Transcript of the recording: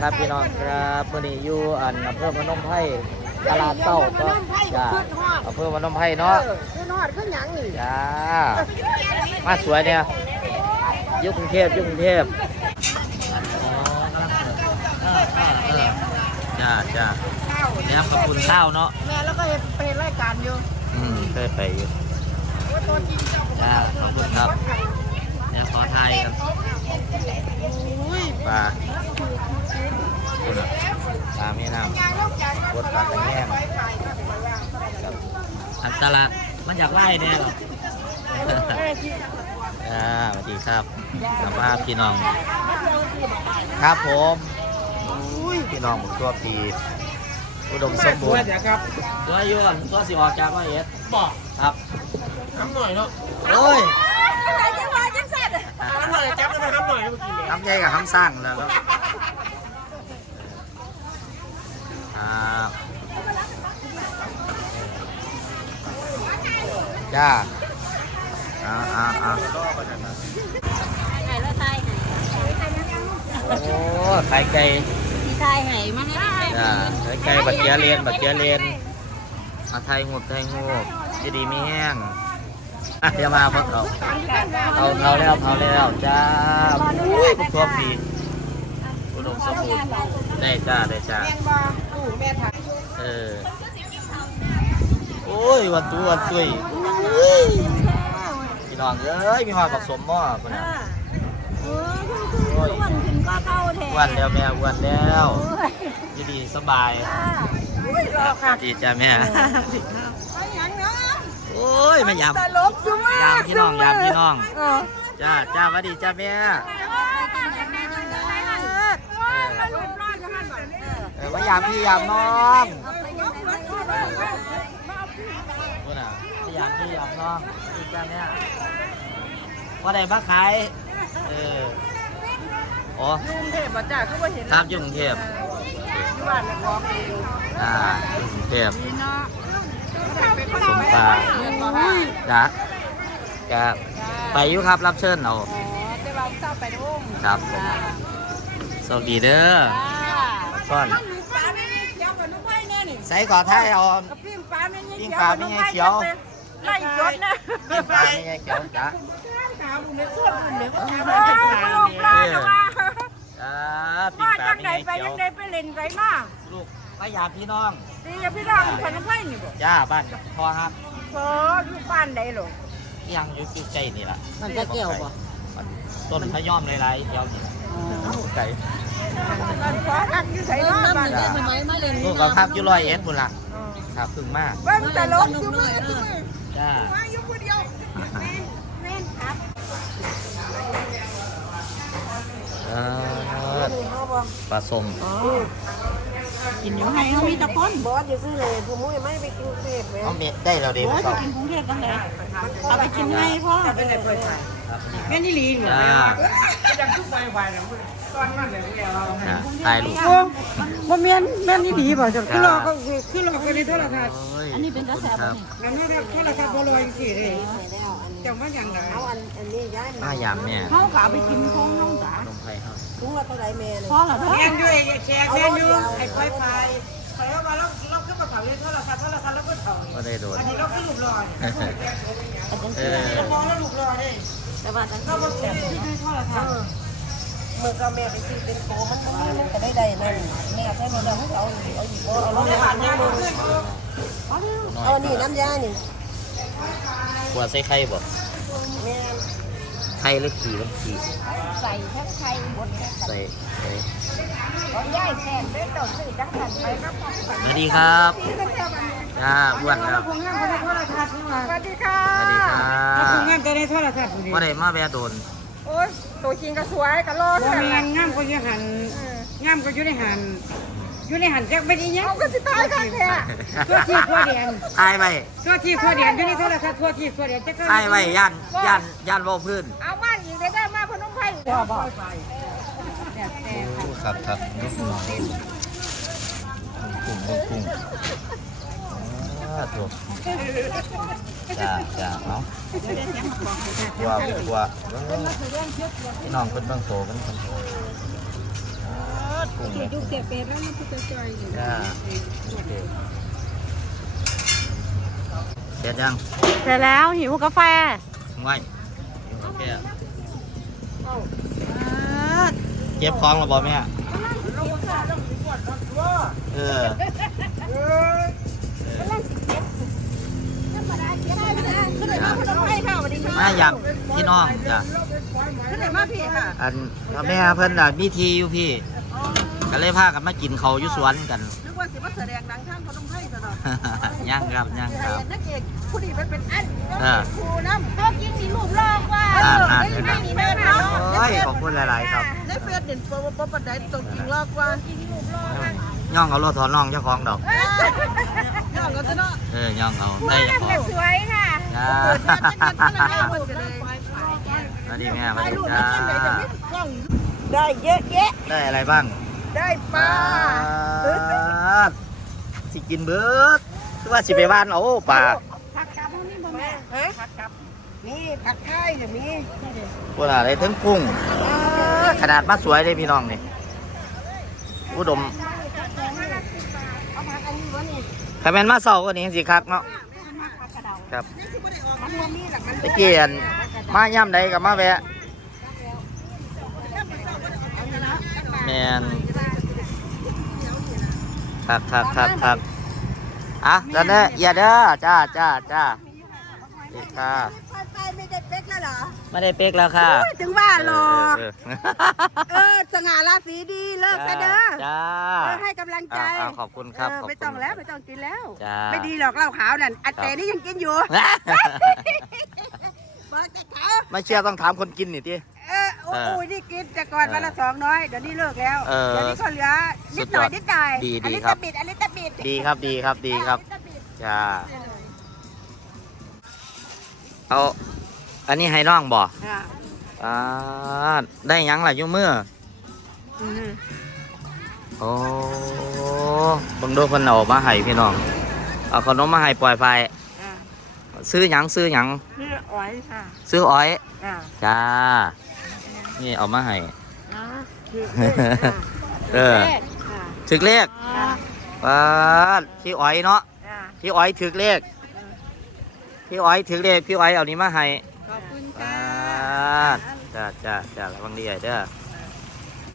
ครับพี่น้องครับมื่อนี้อยู่อันอำเภอพนมไพรตลาดเต้าก็จ้าอำเภอพนมไพรเนาะคือนอดคือหยังนี่จ้ามาสวยเนี่ยอยุคกรุงเทพอยุคกรุงเทพจ้าจ้าเนี่ยขอบคุณข้าวเนาะแม่แล้วก็เฮ็ดเป็นรายการอยู่อืมเคยไปอยู่ว่าตัวจริงเจ้าจ้าขอบคุณครับเนี่ยขอไทยครับอุ้ยปลา คุณอะปลาแม่น้ำบดปลาตะแง่งครับอันตรายมันอยากไล่เนี่ยหรอจ้าสวัสดีครับสัมภาษณ์พี่น้อง ครับผมอุ้ยพี่น้องผมตัวปีอุดมสมบูรณ์เดี๋ยวครับตัวอยวนตัวสิออกจากว่าเอสบอกครับทำหน่อยเนาะโอ้ยอะไรจังหวะจังสั่นทำหน่อยแจ๊บได้ไหมทำหน่อยเมื่อกี้เนี่ยทำใหญ่กับทำสร้างแล้ว ครับครับจ้าอ่าอ่าอ่าไห่แล้วทายไห่โอ้ไข่ไก่ที่ทายไห่มาให้จ้าไข่ไก่บัดเจียเรียนบัดเจียเรียนอาไทยงบไทยงบจะดีไม่แห้งอะอย่ามาพวกเราเอาเผาแล้วเผาแล้วจ้าอุ้ยพวกตัวปีอุดมสมบูรณ์ได้จ้าได้จ้า แม่นบ่ตู้แม่ถ่ายเออโอ้ยวันตู้ยวันตุ้ยพี่น้องเอ้ยมีหอยผักสมหม้อคนน่ะเออคืออ้วนขึ้นก็เข้าแทนอ้วันแล้วแม่อ้วันแล้วดีดีสบายดีจ้าแม่ไปหยังเนาะโอ้ยไม่ยตลกซุมื้อยามพี่น้องยามพี่น้องจ้าจ้าวัสดีจ้าแม่ มาลุกรอดจังหั่นบ่ เออเออว่ายามพี่ยามน้องคนน่ะพี่ยามพี่ยามน้องดีจ้าแม่พอได้มาขายเอออ๋อกรุงเทพบ่จ้าคือบ่เห็นครับอยู่กรุงเทพที่บ้านในของเองอ่ายู่กรุงเทพนี่เนาะสมปลาเงินบ่ว่าจ้ะก็ไปอยู่ครับรับเชิญเอาอ๋อแต่ว่าเจ้าไปโรงครับผมสวัสดีเด้อซ่อน ใส่ขอท้ายเอากับปิ้งปลาแม่ปิ้งปลาแม่เขียวไล่ยศนะปิ้งปลาไม่ใช่เขียวจ้ะตาบุญในส่วนบุญเนี่ยก็ทำให้ลูกปลาแล้วว่าจ้าปิ้งว่าปลาจังไม่ไดใช่ไปเขียยัวงไดไปเล่นไกมาลูกพยาพี่น้องตีกับพี่น้องอยู่คนน้ำไผ่นี่บ่จ้าบ้านกับพ่อครับโอ้อยู่บ้านใดหรอที่ยังอยู่อยู่ใจนี่ล่ะมันจะเกี่ยวป่ะต้นพะยอมหลายๆเดียวนี่ ไก่บ้านขวาทักอยู่ไสเริ่มเนาะน้ำหบ้านนึ่งได้สมัยมาเล่นลูกกับพักอยู่ร้อยเอ็ดพุ่นล่ะครับพึ่งมากเบิ่งตลกซุมื้อซุมื้อจ้ามาอยู่ผู้เดียวแม่นแม่นครับเออปลาส้ม กินอยู่ให้เขามีตะก้นบอสอย่าซื้อเลยผู้มุ้ยไม่ไปกินเทพแม่เอาเม็ดได้แล้วเดีโอ้มายสจะองกินกรุงเทพกันเลยเอาไปกินให้พ่อไปไหนเปิดถ่ายครับแม่นี่ลีนเหรอจ้ายังทุกไฟไฟนะตอนนั้นเนี่ยเราจ้าถ่ายรูปบ่แม่นแม่นี่ดีบ่จ้ะคือรอก็คือรอก็ในโทรทัศน์อันนี้เป็นกระแสคป่ะรับนี่แล้วโทรทัศน์บ่ลอยจังซี่เด้ จังว่าอย่างไรเอาอันอันนี้ย้ายมายามเนี่ยเขาขาไปกินของน้องจ๋าลงไผ่เขารู้ว่าเท่าไหร่แม่เลยพ่อเหรอเธอแม่นอยู่ไอ้แชร์แม่นอยู่ไอ้ไฟไฟใครว่าเราเราขึ้นมาเขาเล่นโทรทัศน์โทรทัศน์แล้วก็เถ่าก็ได้โดนอันนี้เราขึ้นลูกลอยเออมองแล้วลูกลอยเด้แต่ว่าตั้งเราบ่แซ่บที่ด้วยโทรทัศน์มือก็แม่ไปซื้อเป็นโตมันมันก็ได้ได้นั่นแม่ใช้บ่ได้เอาเอาอีกเอาเอาได้ผ่านยังเอานี่น้ำยานี่ กลัวใส่ไข่บ่แม่ไข่หรือขี่มันขี่ใส่ทั้งไข่บดใส่ใส่ของยายแซ่บเด้อต้องซื้อจังซั่นไปครับสวัสดีครับจ้าอ้วนแล้วผงงานก็ได้โทรทัศน์นี่ว่าสวัสดีค่ะสวัสดีครับผงงานก็ได้โทรทัศน์พอดีก็ได้มาแวะโดน โอ้ยตัวจริงก็สวยก็รอบ่แท้แม่นงามก็อยู่หันงามก็อยู่ในหัน อยู่ในหันจักเป็นอีหยังเอาก็สิตายกันแท้ทั่วที่ทั่วแดนทายไว้ทั่วที่ทั่วแดนอยู่ในโทรทัศน์ทั่วที่ทั่วแดนจักก็ทายไว้ย่านย่านย่านเว่าพื้นเอามาอีกได้ได้มาพนมไพรบ่บ่ครับครับลูกน้องกุ้งกุ้งกุ้งอ่าถูกจ้าจ้าเนาะกลัวกลัวพี่น้องคนเบิ่งโตกันคนโต กุ้งไหมยุคเสียเป็ดแล้วมันจะจอยอยู่จ้าโอเคเสร็จยังเสร็จแล้วหิวกาแฟง่ายโอเคเก็บของแล้วบอแม่เออขึ้นเลยมาพนมไพรค่ะสวัสดีค่ะมาอยากพี่น้องจ้ะ ขึ้นเลยมาพี่ค่ะ อันพ่อแม่เพิ่นน่ะมีทีอยู่พี่ ก็เลยพากันมากินเขาวอยู่สวนกัน นึกว่าสิมาแสดงดังทางพนมไพรซะหน่อยย่างครับย่างครับ นักเอกผู้ดีมันเป็นอันเออครูน้ำ เขากินมีรูปลอกว่าอ่าอ่าไม่ไม่มีแม่เนาะโอ้ยขอบคุณหลายๆครับในเฟซเด่นโปรโปรปัดได้ตรงจริงลอกว่าย่องเอารถถอนน้องเจ้าของดอกย่องก็จะเนาะเออย่องเอาได้เจ้าของสวยค่ะ จ้าเปิดเงินเงินเงินอะไรหมดเลยสวัสดีแม่สวัสดีจ้าได้เยอะแยะ ได้อะไรบ้าง ได้ปลาปลาสิกินเบิดคือว่าสิไปบ้านเอาปลาผักกาดเท่านี้บ่แม่ฮะมีผักไทยจะมีพวกอะไรทั้งกุ้งขนาดมาสวยเลยพี่น้องนี่อุดมใครแม่นมาเศร้าก็นี่สิคักเนาะครับตะเกียนมาย่ำใดกับมาแวะแมน คักคักคักคักอะแล้วเนี่ยอย่าเด้อจ้าจ้าจ้าดีค่ะไปไม่ได้เป๊กแล้วเหรอไม่ได้เป๊กแล้วค่ะถึงว่ารอเออเออสง่าราศีดีเลิกซะเด้อจ้าเออให้กำลังใจอ่าๆขอบคุณครับเออขบคุณไม่ต้องแล้วไม่ต้องกินแล้วจ้าไม่ดีหรอกเหล้าขาวนั่นอันเตนี่ยังกินอยู่บอกแต่เขาไม่เชื่อต้องถามคนกินนี่ที เออโอ้ยนี่กินแต่ก่อนวันละสองน้อยเดี๋ยวนี้เลิกแล้วเออเดี๋ยวนี้ก็เหลือนิดหน่อยสุดยอดนิดหน่อยดีอันดีนี้ครัตะบบิดอันนี้ตะบิดดีครับดีครับดีครับจ้าเอาอันนี้ให้น้องบ่อ่าอ่าได้หยังล่ะอยุ่มืออืมโอ้เบิ่งดูเพิ่นเอามาให้พี่น้องเอาขนมมาให้ปล่อยไฟอ่าซื้อหยังซื้อหยังนี่อ้อยค่ะซื้ออ้อย อ่าจ้า นี่เอามาให้ อ่าคือเอออ่าถึกเลขอ่าป้าดพี่อ้อยเนาะ อ่าพี่อ้อยถึกเลข พี่อ้อยถึกเลข พี่อ้อยเอานี้มาให้ขอบคุณป้าค่ะดจ้าจ้าจ้าระวังดีไอ้เด้อ